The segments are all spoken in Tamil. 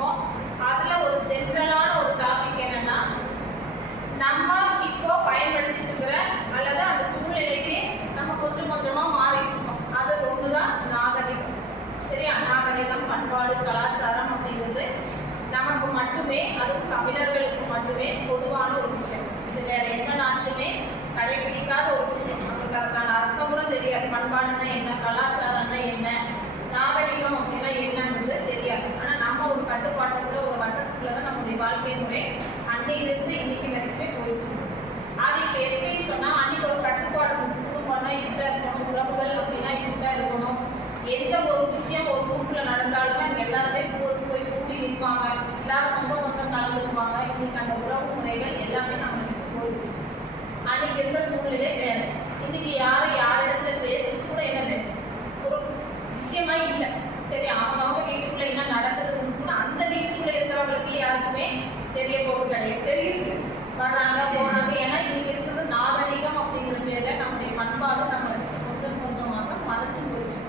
இருக்கோம். அதுல ஒரு ஜென்ரலான ஒரு டாபிக் என்னன்னா, நம்ம இப்போ பயன்படுத்திட்டு இருக்கிற அல்லது அந்த சூழ்நிலைக்கு நம்ம கொஞ்சம் கொஞ்சமா மாறிட்டு இருக்கோம். அது ஒண்ணுதான் நாகரிகம். சரியா? நாகரிகம், பண்பாடு, கலாச்சாரம் அப்படிங்கிறது நமக்கு மட்டுமே, அதுவும் தமிழர்களுக்கு மட்டுமே பொதுவான ஒரு விஷயம். இது வேற எந்த நாட்டிலுமே கடைபிடிக்காத ஒரு விஷயம். நமக்கு அதுக்கான அர்த்தம் கூட தெரியாது. பண்பாடுன்னா என்ன, கலாச்சாரம்னா என்ன, நாகரிகம் அப்படின்னா என்னங்கிறது தெரியாது. ஆனா நம்ம ஒரு கட்டுப்பாட்டுக்குள்ள, ஒரு வட்டத்துக்குள்ளதான் நம்முடைய வாழ்க்கை முறை அன்னையிலிருந்து இன்னைக்கு வரைக்குமே போயிடுச்சு. அது இப்ப எப்படின்னு சொன்னா, அன்னைக்கு ஒரு கட்டுப்பாடு, குடும்பம்னா இப்படிதான் இருக்கணும், உறவுகள் அப்படின்னா இப்படிதான் இருக்கணும், எந்த ஒரு விஷயம் ஒரு குரூப்ல நடந்தாலுமே அங்க எல்லாருமே போய் கூட்டி நிற்பாங்க, எல்லாரும் சொந்த பந்தம் கலந்துக்குவாங்க. இன்னைக்கு அந்த உறவு முறைகள் எல்லாமே நம்மளுக்கு போயிடுச்சு. அன்னைக்கு இருந்த சூழ்நிலை வேற. இன்னைக்கு யாரிடத்துல பேசுறது கூட என்னது ஒரு விஷயமா இல்லை. சரி, அவங்க வீட்டுக்குள்ள என்ன நடக்குதுன்னு கூட அந்த வீட்டுக்குள்ள இருக்கிறவங்களுக்கு யாருக்குமே தெரிய போகிறது கிடையாது. தெரியுது, வர்றாங்க போறாங்க. ஏன்னா இன்னைக்கு இருக்கிறது நாகரிகம் அப்படிங்கிற பேர்ல நம்முடைய பண்பாடு நம்மளுக்கு கொஞ்சம் கொஞ்சமாக மறைச்சு போயிடுச்சு.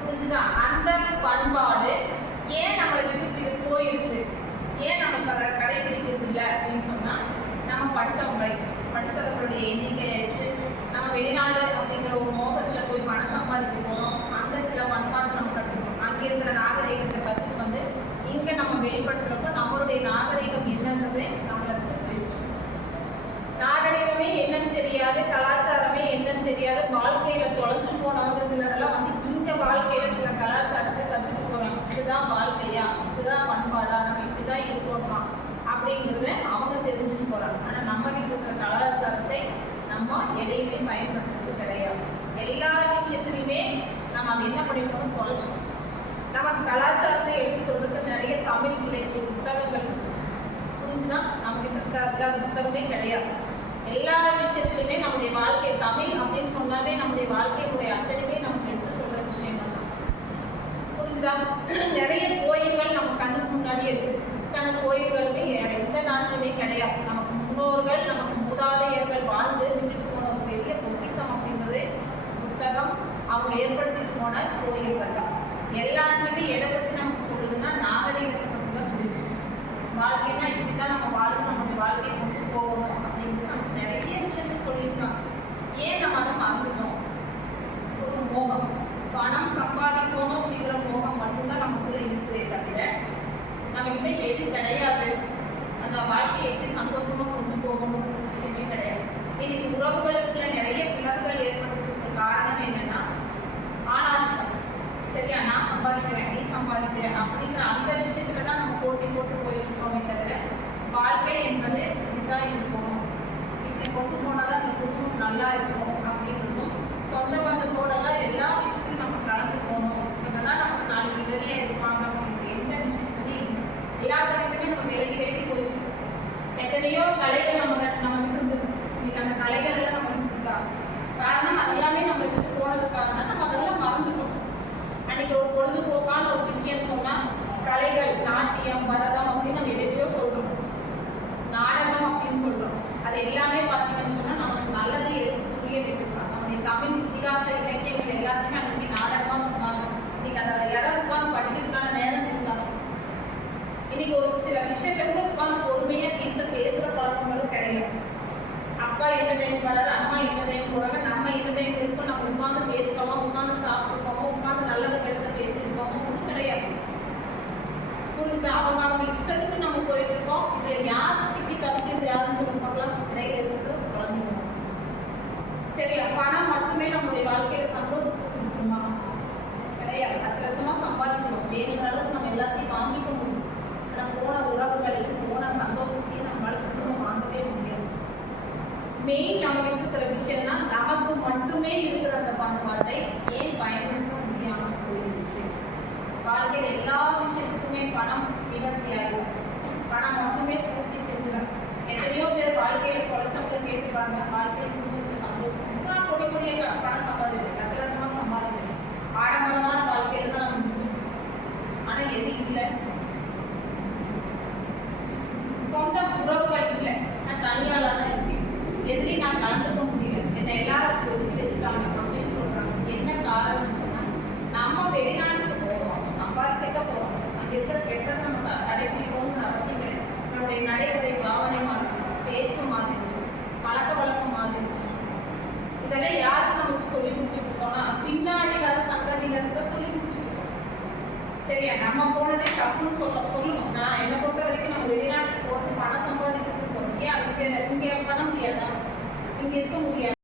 புரிஞ்சுதா? அந்த பண்பாடு ஏன் நம்மளை விட்டு போயிடுச்சு, ஏன் நமக்கு அதை கடைபிடிக்கிறது இல்லை அப்படின்னு சொன்னா, நம்ம படித்தவர்களுடைய எண்ணிக்கை ஆயிடுச்சு. நம்ம வெளிநாடு அப்படிங்கிற ஒரு மோகத்துல போய் பணம் சம்பாதிக்க போனோம். அங்க சில பண்பாடு நம்ம கற்றுக்கணும். அங்க இருக்கிற நாகரீகத்தை கற்றுட்டு இங்க நம்ம வெளிப்படுத்துறப்ப நம்மளுடைய நாகரீகம் என்னன்றது நம்மளுக்கு தெரிஞ்சு. நாகரீகமே என்னன்னு தெரியாது, கலாச்சாரமே என்னன்னு தெரியாது, வாழ்க்கையில தொலைஞ்சு போனவங்க சிலரெல்லாம் இந்த வாழ்க்கையில சில கலாச்சாரத்தை கற்றுட்டு போறாங்க. இதுதான் வாழ்க்கையா, இதுதான் பண்பாடா, நம்ம இப்படிதான் இருக்கோமா அப்படிங்கிறது அவங்க தெரிஞ்சுட்டு போறாங்க. ஆனா நம்ம கிட்ட இருக்கிற கலாச்சாரத்தை நம்ம எதையுமே பயன்படுத்துறது கிடையாது. எல்லா விஷயத்துலையுமே நம்ம அதை என்ன பண்ணிக்கணும், தொலைச்சோம். நமக்கு கலாச்சாரத்தை எடுத்து சொல்றதுக்கு நிறைய தமிழ் இலக்கிய புத்தகங்கள் புரிஞ்சுதான் நம்ம கிட்ட இல்லாத புத்தகமே கிடையாது. எல்லா விஷயத்திலுமே நம்முடைய வாழ்க்கை, தமிழ் அப்படின்னு சொன்னாலே நம்முடைய வாழ்க்கை முறை அத்தனையுமே நமக்கு எடுத்து சொல்ற விஷயங்கள் தான். புரிஞ்சுதா? நிறைய கோயில்கள் நம்ம கண்ணுக்கு முன்னாடியே இருக்கு. இத்தனை கோயில்களுமே வேற எந்த நாட்டிலுமே கிடையாது. நமக்கு முன்னோர்கள், நமக்கு மூதாதையர்கள் வாழ்ந்து விட்டுட்டு போன ஒரு பெரிய பொக்கிஷம் அப்படின்றது புத்தகம், அவங்க ஏற்படுத்திட்டு போன கோயில்கள் தான். எல்லாத்துக்குமே எதை பற்றி நமக்கு சொல்லுதுன்னா நாகரீகத்தை பற்றி தான் சொல்லுது. வாழ்க்கைன்னா இப்படிதான் நம்ம வாழ்க்கை, நம்முடைய வாழ்க்கையை கொண்டு போகணும் அப்படின்னு நமக்கு நிறைய விஷயத்தை சொல்லியிருக்காங்க. ஏன் நம்ம அதை மறந்துட்டோம்? ஒரு மோகம், பணம் சம்பாதிக்கணும் அப்படிங்கிற மோகம் மட்டும்தான் நமக்குள்ள இருக்குதே தவிர நம்ம கிட்ட எது கிடையாது. அந்த வாழ்க்கையை எப்படி சந்தோஷமா கொண்டு போகணும் விஷயமே கிடையாது. இன்னைக்கு உறவுகளுக்குள்ள நிறைய பிளவுகள் ஏற்படுறதுக்கு காரணம் என்னன்னா, ஆணாதிக்கம். சரியா? நான் சம்பாதிக்கிறேன், நீ சம்பாதிக்கிறேன் அப்படிங்கிற அந்த விஷயத்துலதான் நம்ம போட்டி போட்டு போயிருக்கோமே தவிர வாழ்க்கை என்பது இப்படிதான் இருக்கணும், இப்படி கொண்டு போனாதான் இந்த குடும்பம் நல்லா இருக்கும் அப்படின்றதும், சொந்த பந்தத்தோடலாம் எல்லா விஷயத்தையும் நம்ம கலந்து போகணும், இதெல்லாம் நமக்கு நாளைக்கு உதவியா இருப்பாங்க அப்படிங்கிற எந்த விஷயத்துலையும் எல்லாத்துலையுமே நம்ம விலகி போயிருக்கோம். எத்தனையோ கலைகள் நம்ம இருந்தது. இன்னைக்கு அந்த கலைகள் எல்லாம் நம்ம இருக்காங்க. காரணம் அதெல்லாமே நம்ம விட்டு போனதுக்காக நம்ம அதெல்லாம் மறந்துட்டோம். அன்னைக்கு ஒரு பொழுதுபோக்கான ஒரு விஷயம் சொன்னா கலைகள், நாட்டியம், பரதம் அப்படின்னு நம்ம எதையோ சொல்றோம், நாடகம் அப்படின்னு சொல்றோம். அது எல்லாமே பார்த்தீங்கன்னு சொன்னா நமக்கு நல்லது எடுத்து புரிய வைக்கிறாங்க. நம்முடைய தமிழ் இதிகாச இலக்கியங்கள் எல்லாத்தையுமே அன்னைக்கு நாடகமா சொன்னாங்க. இன்னைக்கு அதை யாராவது உட்கார்ந்து படிக்கிறதுக்கான நேரம் இருந்தாங்க. இன்னைக்கு ஒரு சில விஷயத்த கூட உட்கார்ந்து பொறுமையா வீட்டுல பேசுற பழக்கங்களும் கிடையாது. அப்பா எந்த டைம் வராது, அம்மா எந்த டைம் போறாங்க, நம்ம எந்த டைம் இருக்கோம், நம்ம உட்கார்ந்து பேசுறோமா, உட்கார்ந்து சாப்பிட்டுருக்கோமோ, உட்கார்ந்து நல்லது கெட்டதை பேசியிருக்கோமோ ஒன்றும் கிடையாது. புரியுது? அவங்க இஷ்டத்துக்கு நம்ம போயிட்டு இருக்கோம். இதை யார் சிக்கி தவிக்கிறது யாருன்னு சொல்லி பார்க்கலாம். இடையில இருந்து குழந்தைங்க. சரியா? பணம் மட்டுமே நம்முடைய வாழ்க்கையில சந்தோஷத்தை கொடுக்குமா? கிடையாது. லட்ச லட்சமா சம்பாதிக்கணும், வேணுங்கிற அளவுக்கு நம்ம எல்லாத்தையும் வாங்கிக்க முடியும். ஆனா போன உறவுகளையும் போன சந்தோஷத்தையும் நம்மளால குடும்பம் வாங்கவே முடியாது. மெயின் நம்ம இருக்கிற விஷயம்னா நமக்கு மட்டுமே இருக்கிற அந்த பண்பாட்டை ஏன் பயன்படுத்த முடியாமல் போயிடுச்சு. வாழ்க்கையில் எல்லா விஷயத்துக்குமே பணம் வினர்த்தியாகும். பணம் மட்டுமே பூர்த்தி செஞ்சிடும். எத்தனையோ பேர் வாழ்க்கையில குறைச்சவங்க கேட்டுப்பாங்க, வாழ்க்கையில் குடும்பத்துக்கு சந்தோஷம் கொடி கொடிய பணம் சம்பாதிக்கிறேன், லட்ச லட்சமா சம்பாதிக்கிறேன், ஆடம்பரமான வாழ்க்கையில தான் நம்ம முடிஞ்சிடும். ஆனா எது இல்லை, சொந்த உறவுகள் இல்லை, நான் தனியால தான் இருக்கேன், எதுலையும் நான் கலந்துக்க முடியல, என்னை எல்லாரும் ஒதுக்கி வச்சுட்டாங்க அப்படின்னு சொல்றாங்க. என்ன காரணம்? நம்ம வெளிநாட்டுக்கு போறோம், சம்பாதிக்க போறோம், அங்க இருக்கிற கெட்டதை நம்ம நம்மளுடைய நடைமுறை பாவனை மாறிடுச்சு, பேச்சு மாறிடுச்சு, பழக்க வழக்கம் மாறிடுச்சு. இதெல்லாம் யாருக்கு நமக்கு சொல்லி கொடுத்துட்டு இருக்கோம்னா பின்னாடி வர சங்கதிகளுக்கு சொல்லி கொடுத்துட்டு இருக்கோம். சரியா? நம்ம போனதே தப்புன்னு சொல்லணும். நான் என்னை பொறுத்த வரைக்கும் நம்ம வெளிநாட்டுக்கு போட்டு பணம் சம்பாதிக்கிட்டு இருக்கோம். ஏன் அதுக்கு இங்க பண்ண முடியாதா? இங்க இருக்க முடியாது.